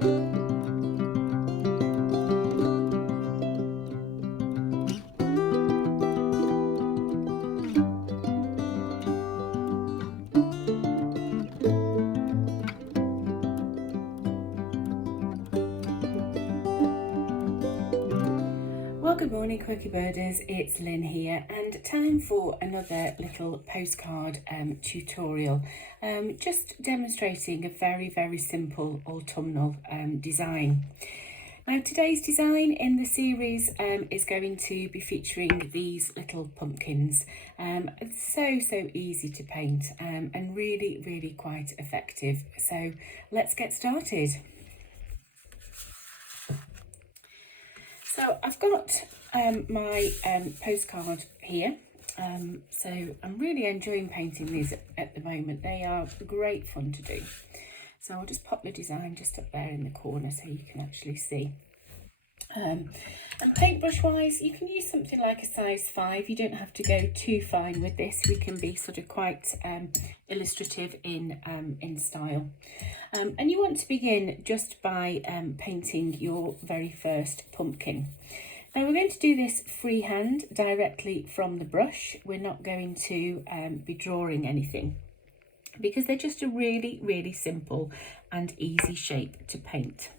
Well, good morning, Quirky Birders, it's Lynn here, and time for another little postcard tutorial, just demonstrating a very simple autumnal design. Now, today's design in the series is going to be featuring these little pumpkins. It's so easy to paint and really quite effective. So let's get started. So I've got my postcard here. So I'm really enjoying painting these at the moment. They are great fun to do. So I'll just pop the design just up there in the corner so you can actually see. And paintbrush wise, you can use something like a size 5. You don't have to go too fine with this. We can be sort of quite illustrative in style. And you want to begin just by painting your very first pumpkin. Now we're going to do this freehand directly from the brush. We're not going to be drawing anything because they're just a really simple and easy shape to paint.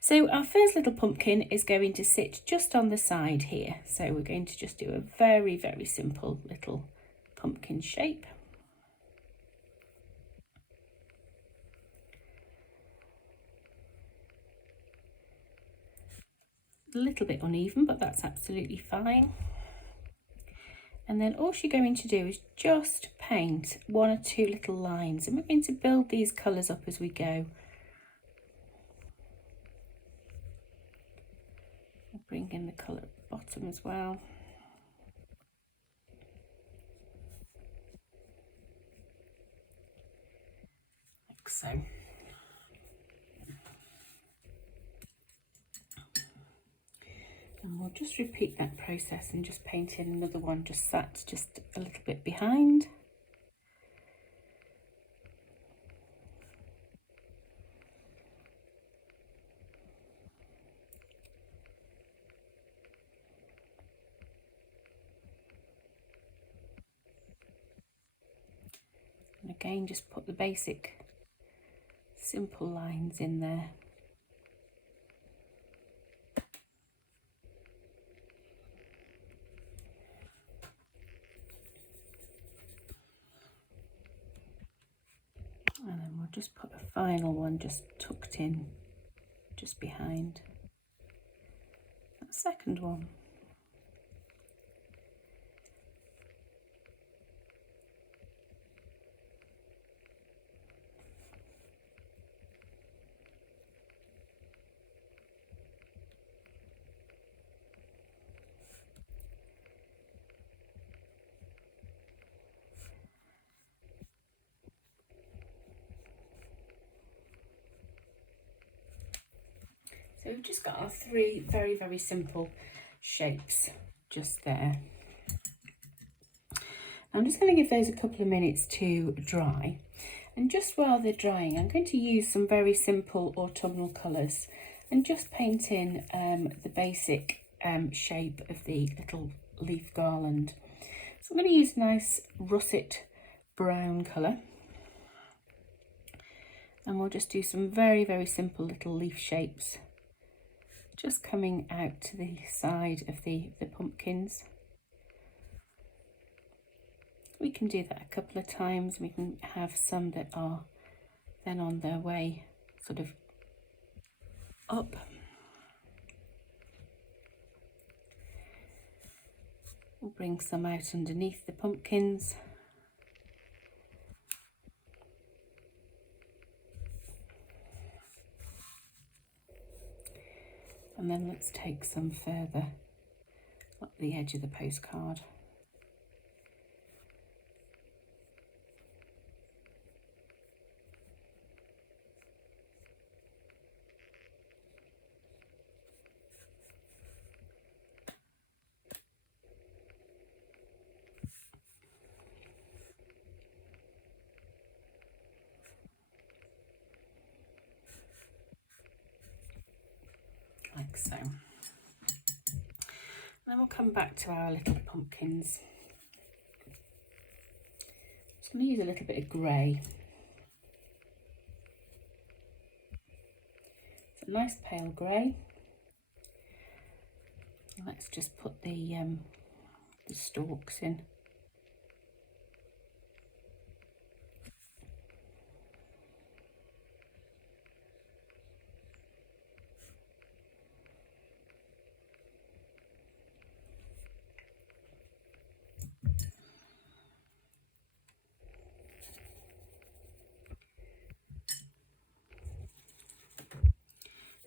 So our first little pumpkin is going to sit just on the side here. So we're going to just do a very simple little pumpkin shape. A little bit uneven, but that's absolutely fine. And then all you're going to do is just paint 1 or 2 little lines, and we're going to build these colours up as we go. I'll bring in the colour at the bottom as well. Like so. And we'll just repeat that process and just paint in another one just sat just a little bit behind. And again, just put the basic simple lines in there. And then we'll just put a final one just tucked in, just behind that second one. So we've just got our 3 very simple shapes just there. I'm just going to give those a couple of minutes to dry. And just while they're drying, I'm going to use some very simple autumnal colours and just paint in the basic shape of the little leaf garland. So I'm going to use a nice russet brown colour. And we'll just do some very simple little leaf shapes just coming out to the side of the pumpkins. We can do that a couple of times. We can have some that are then on their way sort of up. We'll bring some out underneath the pumpkins. And then let's take some further up the edge of the postcard. like so. Then we'll come back to our little pumpkins. Just going to use a little bit of grey. It's a nice pale grey. Let's just put the stalks in.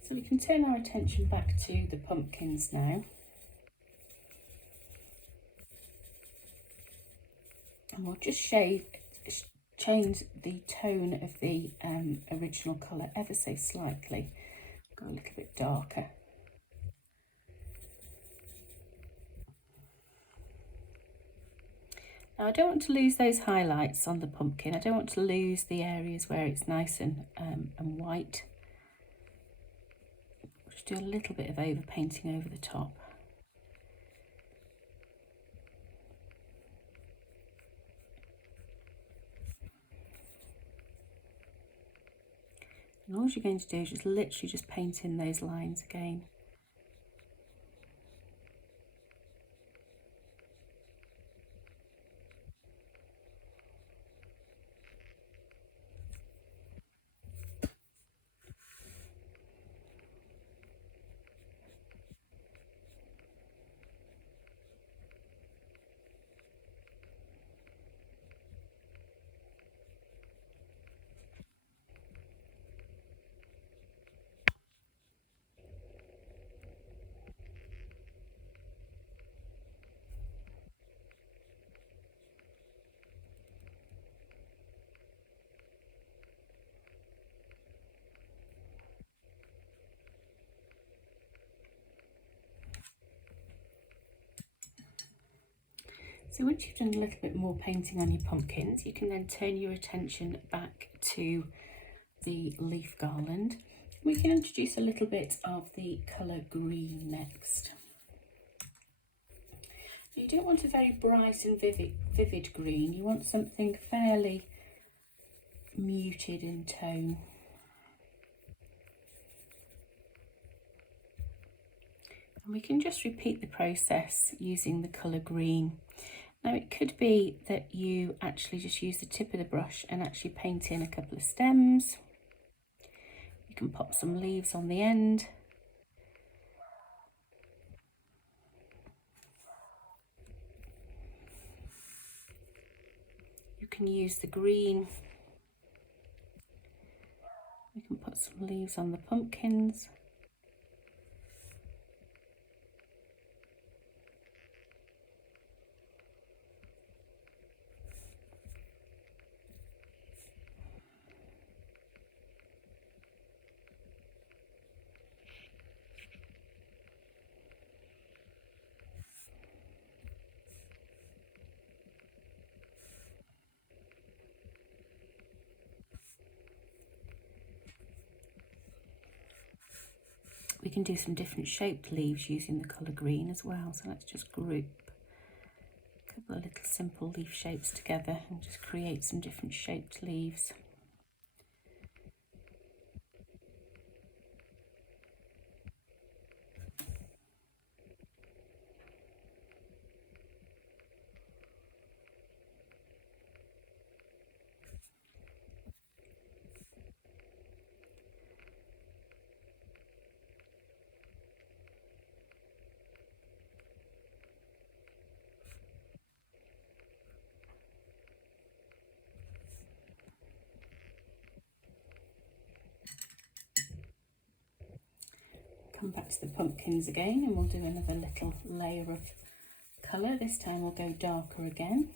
So we can turn our attention back to the pumpkins now. And we'll just change the tone of the original colour ever so slightly. Go a little bit darker. Now I don't want to lose those highlights on the pumpkin. I don't want to lose the areas where it's nice and white. Just do a little bit of overpainting over the top. And all you're going to do is just literally just paint in those lines again. So once you've done a little bit more painting on your pumpkins, you can then turn your attention back to the leaf garland. We can introduce a little bit of the colour green next. You don't want a very bright and vivid green, you want something fairly muted in tone. And we can just repeat the process using the colour green. Now it could be that you actually just use the tip of the brush and actually paint in a couple of stems. You can pop some leaves on the end. You can use the green. You can put some leaves on the pumpkins. We can do some different shaped leaves using the colour green as well. So let's just group a couple of little simple leaf shapes together and just create some different shaped leaves. Come back to the pumpkins again and we'll do another little layer of colour. This time we'll go darker again.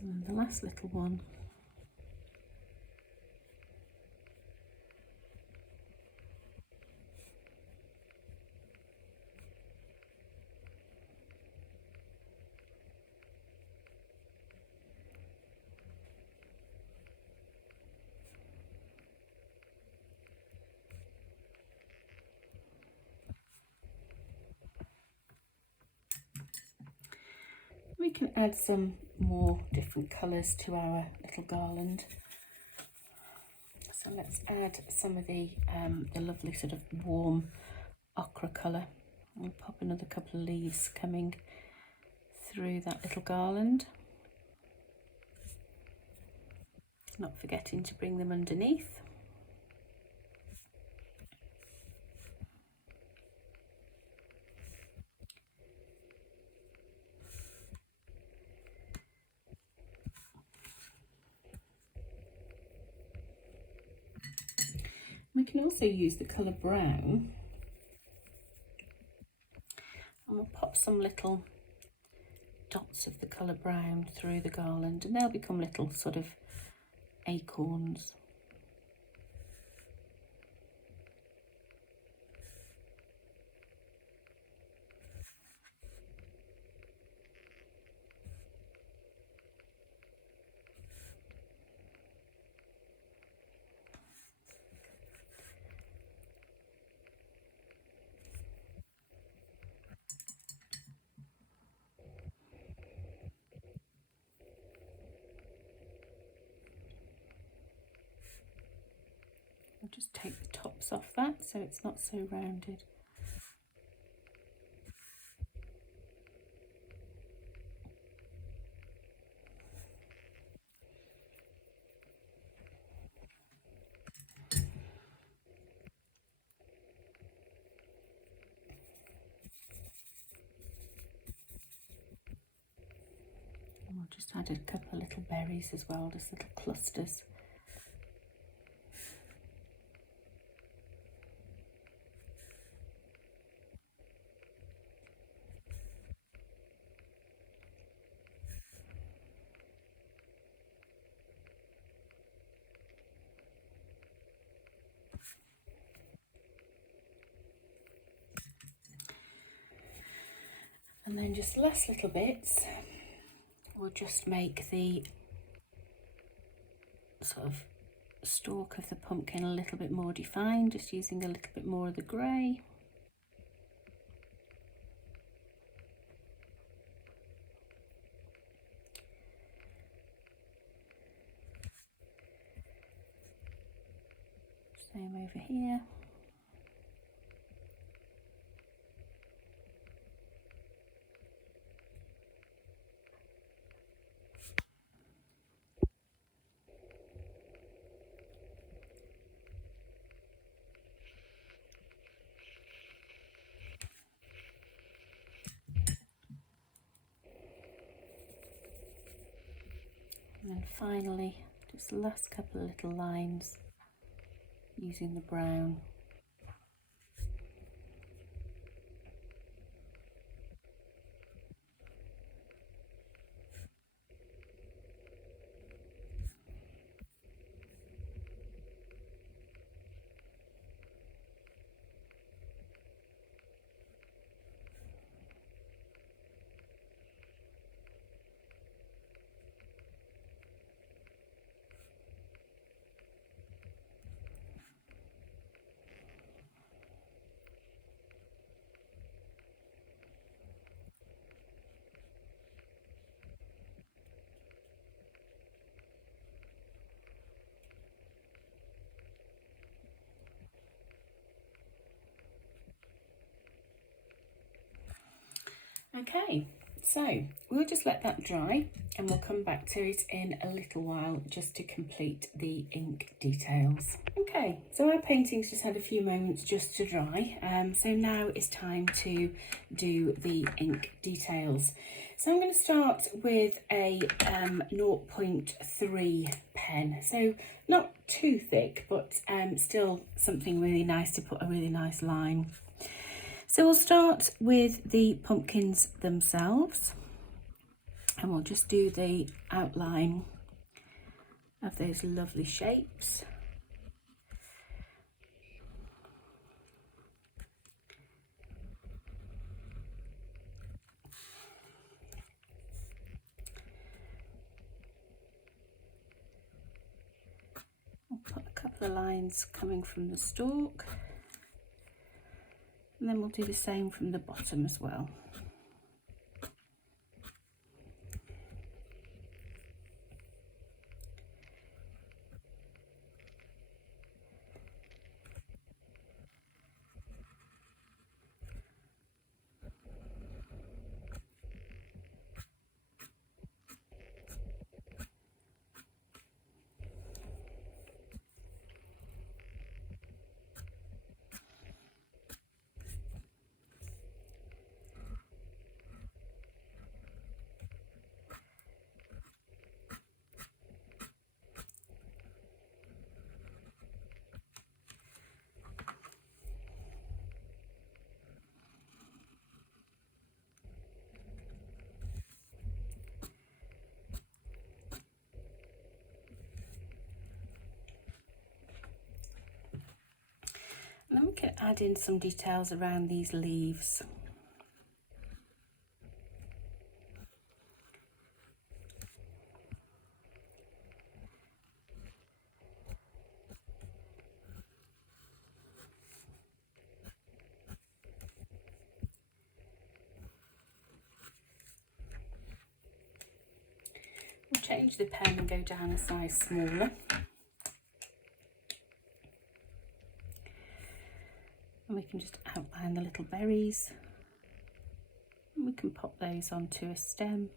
And the last little one. We can add some more different colours to our little garland. So let's add some of the lovely sort of warm ochre colour. We'll pop another couple of leaves coming through that little garland. Not forgetting to bring them underneath. We can also use the colour brown, and we'll pop some little dots of the colour brown through the garland, and they'll become little sort of acorns. I'll just take the tops off that so it's not so rounded. And we'll just add a couple of little berries as well, just little clusters. And then just last little bits, we'll just make the sort of stalk of the pumpkin a little bit more defined, just using a little bit more of the grey. Same over here. And then finally, just the last couple of little lines using the brown. Okay, so we'll just let that dry and we'll come back to it in a little while just to complete the ink details. Okay, so our painting's just had a few moments just to dry, so now it's time to do the ink details. So I'm going to start with a 0.3 pen, so not too thick, but still something really nice to put a really nice line. So we'll start with the pumpkins themselves. and we'll just do the outline of those lovely shapes. We'll put a couple of lines coming from the stalk, and then we'll do the same from the bottom as well. And then we can add in some details around these leaves. We'll change the pen and go down a size smaller. And we can just outline the little berries, and we can pop those onto a stem.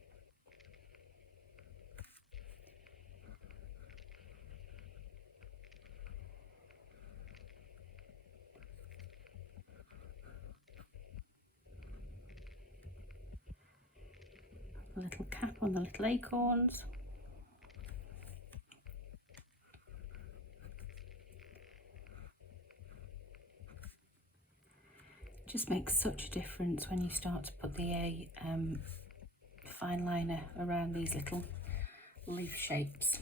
A little cap on the little acorns. Just makes such a difference when you start to put the fine liner around these little leaf shapes.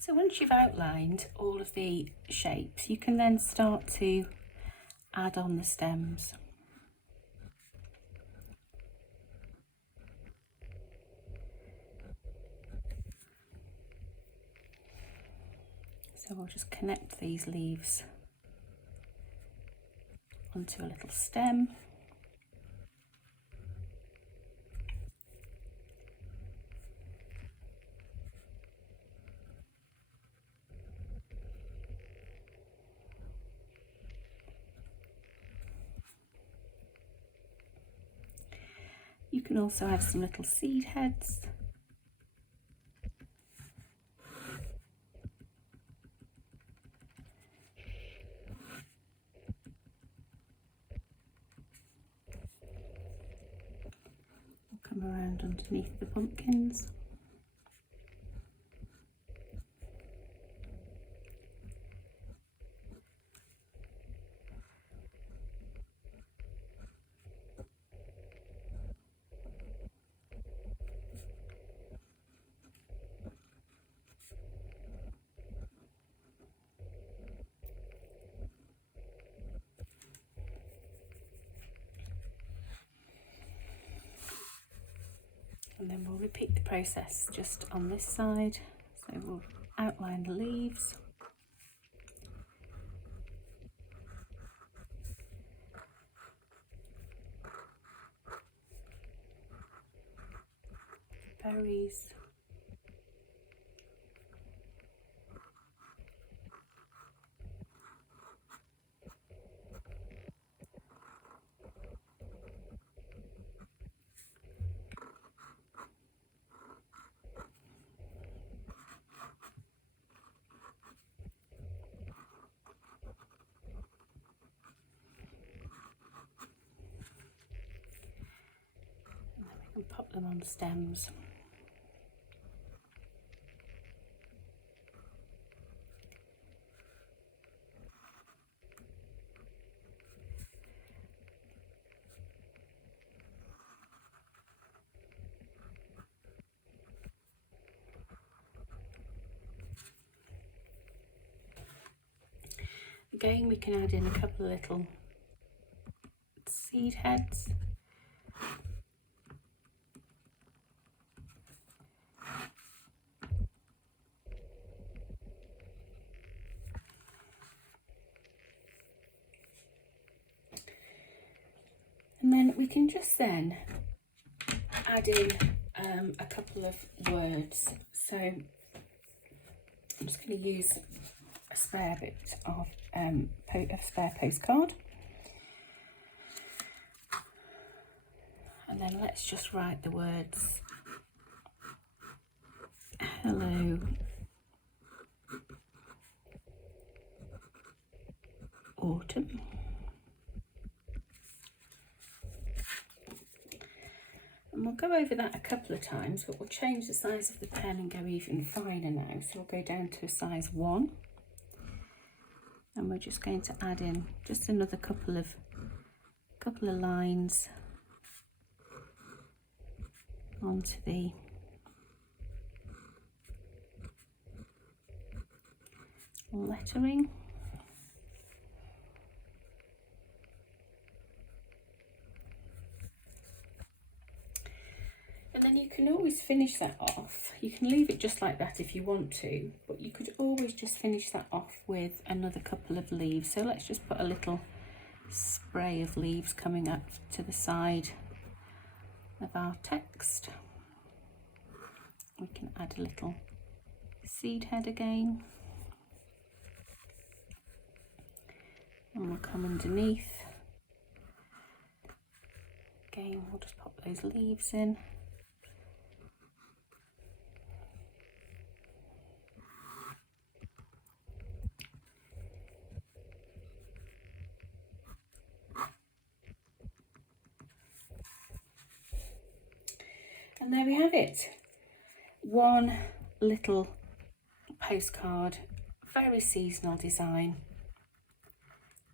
So once you've outlined all of the shapes, you can then start to add on the stems. So we'll just connect these leaves onto a little stem. You can also add some little seed heads. We'll come around underneath the pumpkins. And then we'll repeat the process just on this side. So we'll outline the leaves. berries. And pop them on stems. Again, we can add in a couple of little seed heads. And then we can just then add in a couple of words. So I'm just going to use a spare bit of a spare postcard. And then let's just write the words hello autumn. And we'll go over that a couple of times, but we'll change the size of the pen and go even finer now. So we'll go down to a size 1. And we're just going to add in just another couple of lines onto the lettering. And then you can always finish that off. You can leave it just like that if you want to, but you could always just finish that off with another couple of leaves. So let's just put a little spray of leaves coming up to the side of our text. We can add a little seed head again. And we'll come underneath. Again, we'll just pop those leaves in. And there we have it. One little postcard, very seasonal design,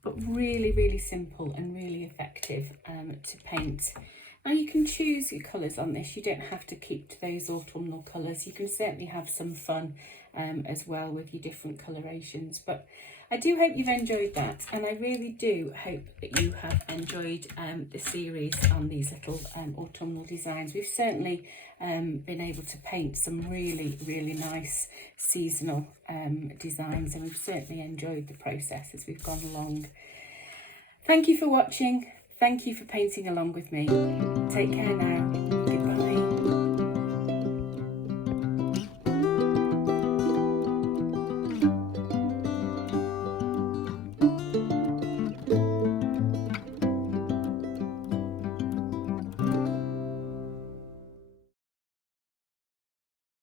but really, really simple and really effective to paint. Now you can choose your colours on this. You don't have to keep to those autumnal colours. You can certainly have some fun as well with your different colorations. But I do hope you've enjoyed that, and I really do hope that you have enjoyed the series on these little autumnal designs. We've certainly been able to paint some really, really nice seasonal designs, and we've certainly enjoyed the process as we've gone along. Thank you for watching. Thank you for painting along with me. Take care now.